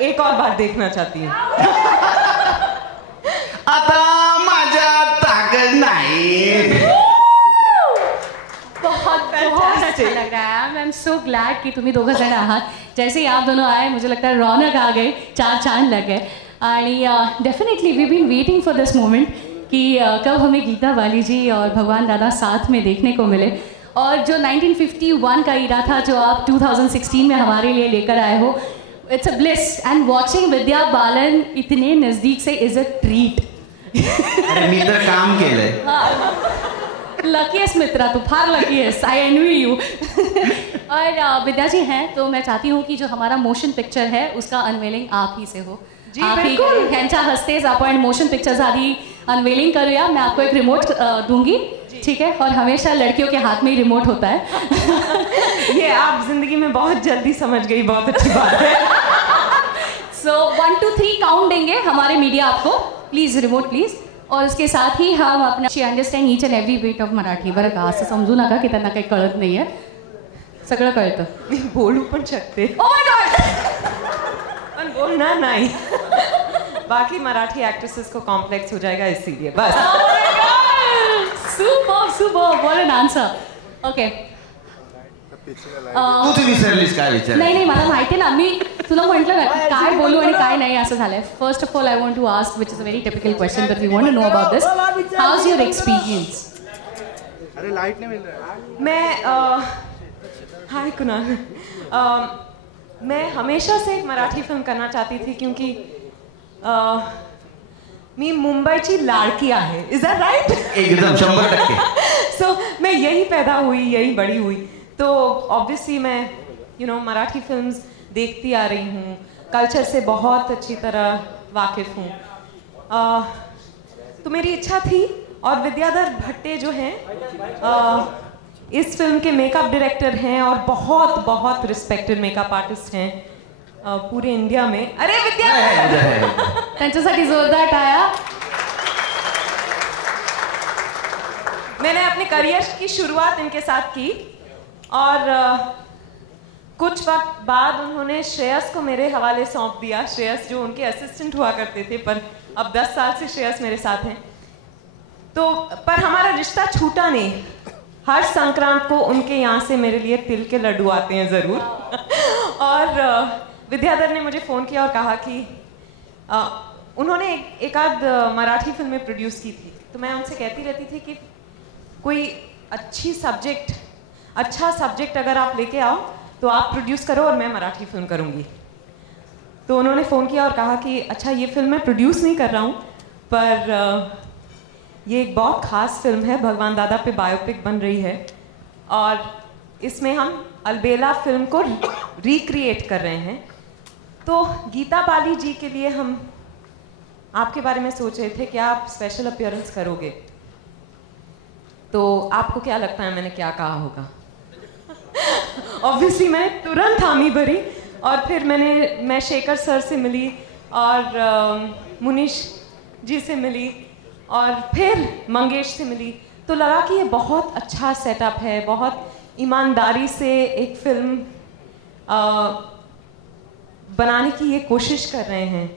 एक और बार देखना चाहती हूँ। आता माझ्या ताकद नाही। बहुत अच्छा लग रहा है। आई एम सो ग्लैड कि तुम्ही दोघं जण आहात। जैसे ही आप दोनों आए मुझे लगता है रौनक आ गई, चार चांद लग गए। आणि definitely we been waiting for this moment कि कब हमें गीता बाली जी और भगवान दादा साथ में देखने को मिले। और जो 1951 का ईरा था जो आप 2016 में हमारे लिए लेकर आए हो, it's a bliss. And watching Vidya Balan इतने नज़दीक से इज़ अ ट्रीट। अरे मी तर काम केलंय। लकीएस्ट मित्रा, तू फार लकी है। आई एनवी यू। और विद्या जी हैं तो मैं चाहती हूँ कि जो हमारा मोशन पिक्चर है उसका अनवेलिंग आप ही से हो। जी बिल्कुल। ह्यांच्या हस्तेच आपण मोशन पिक्चर्स आधी अनवेलिंग करूया। मैं आपको एक रिमोट दूंगी, ठीक है? और हमेशा लड़कियों के हाथ में ही रिमोट होता है। ये आप जिंदगी में बहुत जल्दी समझ गई, बहुत अच्छी बात है। सो 1 2 3 काउंट देंगे हमारे मीडिया आपको। Please remote please. और उसके साथ ही हम अपना she understand each and every bit of Marathi. बरं का, असं समजू नका की त्यांना काही कळत नाही आहे, सगळं कळतं। मी बोलू पण शकते। ओ माय गॉड, पण बोलना नहीं। बाकी मराठी एक्ट्रेसेस को कॉम्प्लेक्स हो जाएगा इसीलिए बस। Super super, what an answer. Okay, तू विसरलीस काय विचार? नाही मला माहिती ना, मी तुला म्हटलं ना काय बोलू आणि काय नाही असं झालंय। First of all I want to ask, which is a very typical question but we want to know about this, how is your experience? अरे लाइट नहीं मिल रहा है। मैं हाय कुणाल, मैं हमेशा से एक मराठी फिल्म करना चाहती थी क्योंकि मी मुंबईची लाडकी आहे। Is that right? एकदम 100%। सो मैं यही पैदा हुई, यही बड़ी हुई, तो ऑब्वियसली मैं मराठी फिल्म्स देखती आ रही हूँ, कल्चर से बहुत अच्छी तरह वाकिफ़ हूँ। तो मेरी इच्छा थी, और विद्याधर भट्टे जो हैं इस फिल्म के मेकअप डायरेक्टर हैं और बहुत बहुत रिस्पेक्टेड मेकअप आर्टिस्ट हैं पूरे इंडिया में। अरे विद्याधर, त्यांच्यासाठी जोरदार टाळ्या। मैंने अपने करियर की शुरुआत इनके साथ की और कुछ वक्त बाद उन्होंने श्रेयस को मेरे हवाले सौंप दिया। श्रेयस जो उनके असिस्टेंट हुआ करते थे, पर अब 10 साल से श्रेयस मेरे साथ हैं। तो पर हमारा रिश्ता छूटा नहीं। हर संक्रांत को उनके यहाँ से मेरे लिए तिल के लड्डू आते हैं ज़रूर। और विद्याधर ने मुझे फ़ोन किया और कहा कि उन्होंने एक आध मराठी फिल्में प्रोड्यूस की थी, तो मैं उनसे कहती रहती थी कि कोई अच्छा सब्जेक्ट अगर आप लेके आओ तो आप प्रोड्यूस करो और मैं मराठी फिल्म करूँगी। तो उन्होंने फ़ोन किया और कहा कि अच्छा, ये फिल्म मैं प्रोड्यूस नहीं कर रहा हूँ, पर ये एक बहुत ख़ास फिल्म है, भगवान दादा पे बायोपिक बन रही है और इसमें हम अलबेला फिल्म को रिक्रिएट कर रहे हैं। तो गीता बाली जी के लिए हम आपके बारे में सोच रहे थे कि आप स्पेशल अपीयरेंस करोगे, तो आपको क्या लगता है मैंने क्या कहा होगा? ऑब्वियसली मैं तुरंत हामी भरी और फिर मैं शेखर सर से मिली और मुनीश जी से मिली और फिर मंगेश से मिली। तो लगा कि ये बहुत अच्छा सेटअप है, बहुत ईमानदारी से एक फिल्म बनाने की ये कोशिश कर रहे हैं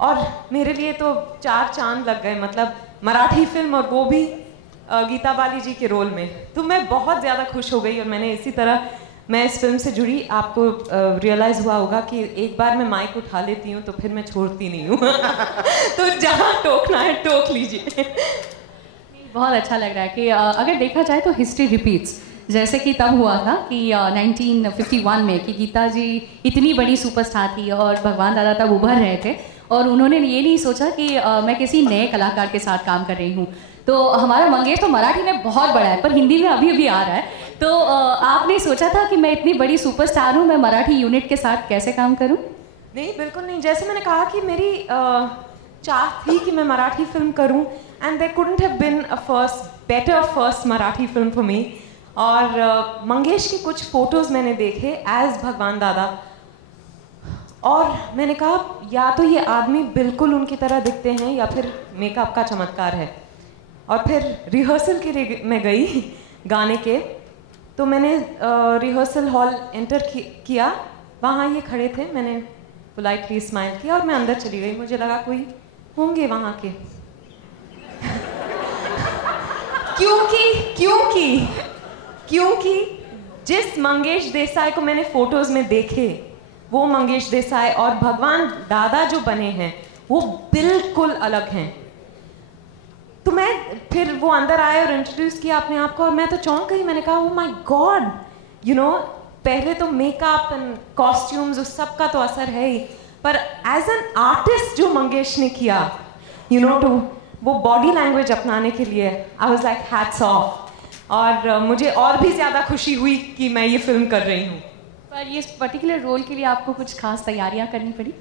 और मेरे लिए तो 4 चांद लग गए। मतलब मराठी फिल्म और वो भी गीता बाली जी के रोल में, तो मैं बहुत ज़्यादा खुश हो गई। और मैंने इसी तरह मैं इस फिल्म से जुड़ी, आपको रियलाइज़ हुआ होगा कि एक बार मैं माइक उठा लेती हूँ तो फिर मैं छोड़ती नहीं हूँ। तो जहाँ टोकना है टोक लीजिए। बहुत अच्छा लग रहा है कि अगर देखा जाए तो हिस्ट्री रिपीट्स, जैसे कि तब हुआ था कि 1951 में कि गीता जी इतनी बड़ी सुपरस्टार थी और भगवान दादा तब उभर रहे थे और उन्होंने ये नहीं सोचा कि मैं किसी नए कलाकार के साथ काम कर रही हूँ। तो हमारा मंगेश तो मराठी में बहुत बड़ा है पर हिंदी में अभी अभी आ रहा है, तो आपने सोचा था कि मैं इतनी बड़ी सुपरस्टार हूँ, मैं मराठी यूनिट के साथ कैसे काम करूँ? नहीं, बिल्कुल नहीं। जैसे मैंने कहा कि मेरी चाह थी कि मैं मराठी फिल्म करूँ, and there couldn't have been a better first Marathi film for me. और मंगेश के कुछ फोटोज़ मैंने देखे एज भगवान दादा और मैंने कहा या तो ये आदमी बिल्कुल उनकी तरह दिखते हैं या फिर मेकअप का चमत्कार है। और फिर रिहर्सल के लिए मैं गई गाने के, तो मैंने रिहर्सल हॉल एंटर किया, वहाँ ये खड़े थे, मैंने पोलाइटली स्माइल किया और मैं अंदर चली गई। मुझे लगा कोई होंगे वहाँ के क्योंकि जिस मंगेश देसाई को मैंने फोटोज में देखे, वो मंगेश देसाई और भगवान दादा जो बने हैं वो बिल्कुल अलग हैं। तो मैं फिर वो अंदर आए और इंट्रोड्यूस किया अपने आप को और मैं तो चौंक गई। मैंने कहा oh my God, you know, पहले तो मेकअप एंड कॉस्ट्यूम्स उस सब का तो असर है ही, पर एज एन आर्टिस्ट जो मंगेश ने किया, यू नो, टू वो बॉडी लैंग्वेज अपनाने के लिए, I was like hats off. और मुझे और भी ज़्यादा खुशी हुई कि मैं ये फिल्म कर रही हूँ। पर ये पर्टिकुलर रोल के लिए आपको कुछ खास तैयारियां करनी पड़ी?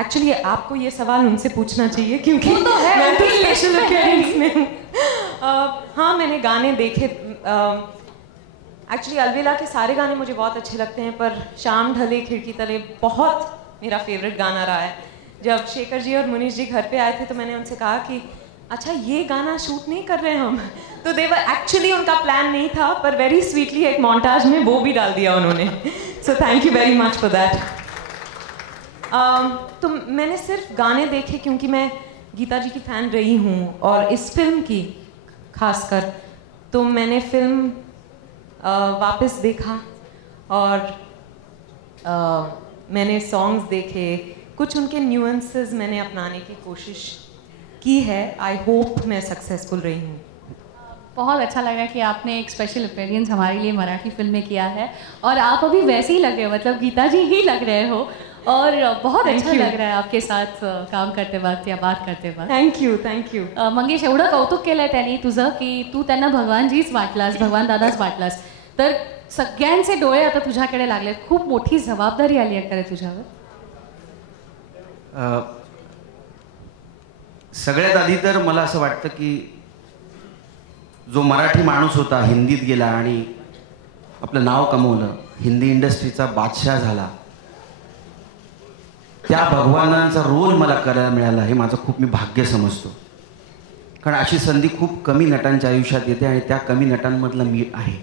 एक्चुअली आपको ये सवाल उनसे पूछना चाहिए क्योंकि वो तो है, मैं तो उनकी स्पेशल list में है। अकेडेंस में हूँ। हाँ, मैंने गाने देखे। एक्चुअली अलविदा के सारे गाने मुझे बहुत अच्छे लगते हैं, पर शाम ढले खिड़की तले बहुत मेरा फेवरेट गाना रहा है। जब शेखर जी और मुनीश जी घर पे आए थे तो मैंने उनसे कहा कि अच्छा ये गाना शूट नहीं कर रहे हम, तो देवर एक्चुअली उनका प्लान नहीं था, पर वेरी स्वीटली एक मोन्टाज में वो भी डाल दिया उन्होंने। So thank you very much for that. तो मैंने सिर्फ गाने देखे क्योंकि मैं गीता जी की फ़ैन रही हूँ और इस फिल्म की खासकर, तो मैंने फिल्म वापस देखा और मैंने सॉन्ग्स देखे, कुछ उनके न्यूएंसेस मैंने अपनाने की कोशिश की है। आई होप मैं सक्सेसफुल रही हूँ। बहुत अच्छा लगा कि आपने एक स्पेशल अपीयरेंस हमारे लिए मराठी फिल्म में किया है और आप अभी वैसे ही लग रहे हो, मतलब गीता जी ही लग रहे हो और बहुत अच्छा लग रहा है आपके साथ काम करते वक्त या बात करते वक्त। थँक यू मंगेश, एवढं कौतुक केलंय त्यांनी तुझं की तू त्यांना भगवानजीच वाटलास, भगवान दादाच वाटलास, तर सगळ्यांचे डोळे आता तुझ्याकडे लागलेत. खूप मोठी जबाबदारी आली आहे का रे तुझ्यावर? सगळ्यात आधी तर मला असं वाटतं की जो मराठी माणूस होता, हिंदीत गेला आणि आपलं नाव कमवलं, हिंदी इंडस्ट्रीचा बादशाह झाला, त्या भगवानांचा रोल मला करायला मिळाला हे माझं खूप मी भाग्य समजतो. कारण अशी संधी खूप कमी नटांच्या आयुष्यात येते आणि त्या कमी नटांमधला मी आहे.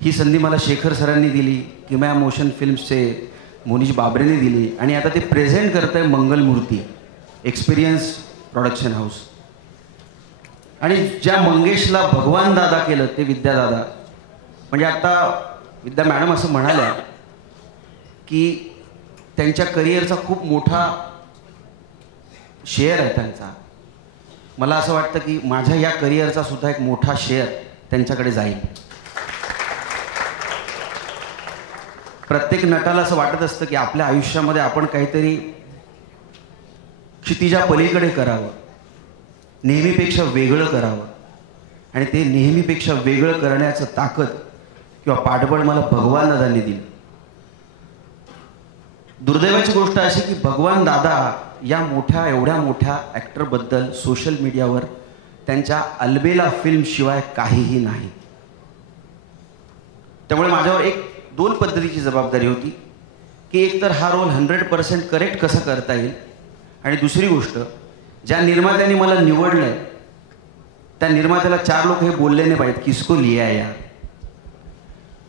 ही संधी मला शेखर सरांनी दिली, किमया मोशन फिल्म्सचे मोनीश बाबरेने दिली आणि आता ते प्रेझेंट करत आहे मंगलमूर्ती एक्सपिरियन्स प्रोडक्शन हाऊस. आणि ज्या मंगेशला भगवान दादा केलं ते विद्यादादा. म्हणजे आता विद्या मॅडम असं म्हणाल्या की त्यांच्या करिअरचा खूप मोठा शेअर आहे त्यांचा. मला असं वाटतं की माझ्या या करिअरचा सुद्धा एक मोठा शेअर त्यांच्याकडे जाईल. प्रत्येक नटाला असं वाटत असतं की आपल्या आयुष्यामध्ये आपण काहीतरी क्षितिजा पलीकडे करावं, नेहमीपेक्षा वेगळं करावं, आणि ते नेहमीपेक्षा वेगळं करण्याचं ताकद किंवा पाठबळ मला भगवान दादांनी दिलं. दुर्दैवाची गोष्ट अशी की भगवान दादा या मोठ्या एवढ्या मोठ्या ॲक्टरबद्दल सोशल मीडियावर त्यांच्या अलबेला फिल्म शिवाय काहीही नाही. त्यामुळे माझ्यावर एक दोन पद्धतीची जबाबदारी होती की एक तर हा रोल 100% करेक्ट कसा करता येईल, आणि दुसरी गोष्ट ज्या निर्मात्याने मला निवडलं आहे त्या निर्मात्याला 4 लोक हे बोलले नाही पाहिजेत किसको लिया है यार.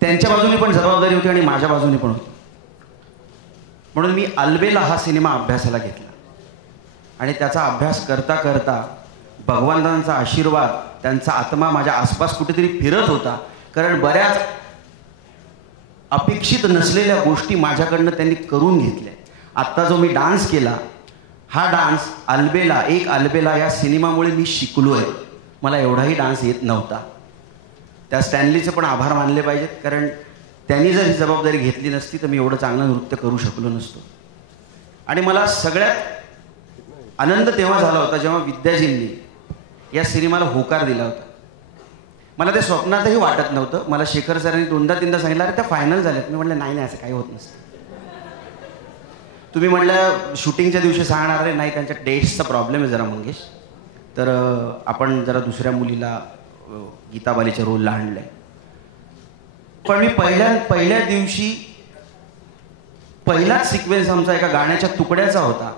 त्यांच्या बाजूने पण जबाबदारी होती आणि माझ्या बाजूने पण होती. म्हणून मी अलबेला हा सिनेमा अभ्यासाला घेतला आणि त्याचा अभ्यास करता करता भगवानदांचा आशीर्वाद, त्यांचा आत्मा माझ्या आसपास कुठेतरी फिरत होता. कारण बऱ्याच अपेक्षित नसलेल्या गोष्टी माझ्याकडनं त्यांनी करून घेतल्या. आत्ता जो मी डान्स केला, हा डान्स अलबेला या सिनेमामुळे मी शिकलो आहे. मला एवढाही डान्स येत नव्हता. त्या स्टॅनलीचे पण आभार मानले पाहिजेत, कारण त्यांनी जर ही जबाबदारी घेतली नसती तर मी एवढं चांगलं नृत्य करू शकलो नसतो. आणि मला सगळ्यात आनंद तेव्हा झाला होता जेव्हा विद्याजींनी या सिनेमाला होकार दिला होता. मला ते स्वप्नातही वाटत नव्हतं. मला शेखर सरांनी 2दा-3दा सांगितलं, अरे त्या फायनल झाल्यात. मी म्हटलं नाही असं काही होत नसतं. तुम्ही म्हटलं शूटिंगच्या दिवशी सांगणार, अरे नाही त्यांच्या डेट्सचा प्रॉब्लेम आहे जरा मंगेश, तर आपण जरा दुसऱ्या मुलीला गीताबालीच्या रोलला आणलं आहे. पण मी पहिल्या दिवशी पहिलाच सिक्वेन्स आमचा एका गाण्याच्या तुकड्याचा होता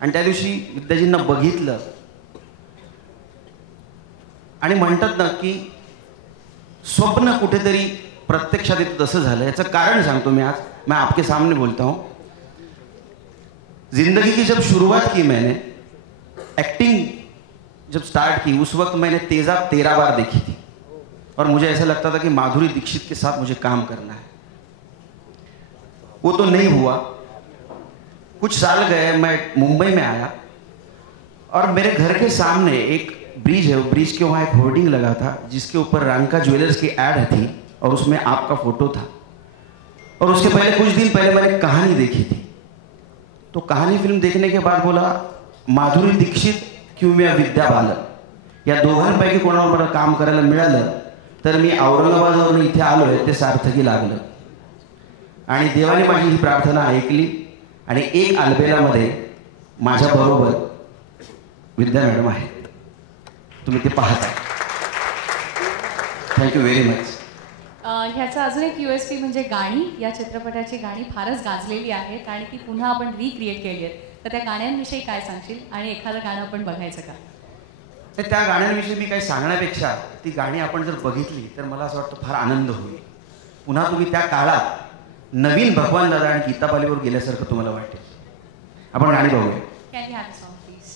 आणि त्या दिवशी विद्याजींना बघितलं आणि म्हणतात ना की स्वप्न कुठेतरी प्रत्यक्षात इथं तसं झालं. याचं कारण सांगतो मैं आपके सामने बोलता हूँ. जिंदगी की जब शुरुआत की मैंने, एक्टिंग जब स्टार्ट की, उस वक्त मैंने तेजाब 13 बार देखी थी और मुझे ऐसा लगता था कि माधुरी दीक्षित के साथ मुझे काम करना है. वो तो नहीं हुआ. कुछ साल गए, मैं मुंबई में आया और मेरे घर के सामने एक ब्रिज है. ब्रिज के वहाँ एक होर्डिंग लगा था जिसके ऊपर रानका ज्वेलर्स की ऐड थी और उसमें आपका फोटो था. और उसके पहले कुछ दिन पहले मैंने कहानी देखी थी. तो कहानी फिल्म देखने के बाद बोला, माधुरी दीक्षित किंवा विद्या बालन या दोघांपैकी कोणावर मला काम करायला मिळालं तर मी औरंगाबादवरून इथे आलोय ते सार्थकी लागलं. आणि देवाने माझी ही प्रार्थना ऐकली आणि एक अल्बेलामध्ये माझ्याबरोबर विद्या मॅडम आहेत. तुम्ही ते पाहता. Thank you very much. ह्याचा अजून एक USP म्हणजे गाणी. या चित्रपटाची गाणी फारच गाजलेली आहेत आणि ती पुन्हा आपण रिक्रिएट केली आहेत. तर त्या गाण्यांविषयी काय सांगशील आणि एखादं गाणं आपण बघायचं का? तर त्या गाण्यांविषयी मी काही सांगण्यापेक्षा ती गाणी आपण जर बघितली तर मला असं वाटतं फार आनंद होईल. पुन्हा तुम्ही त्या काळात नवीन भगवान दादा आणि गीता बालीवर गेल्यासारखं तुम्हाला वाटेल. आपण गाणी बघूया. Can you have a song please?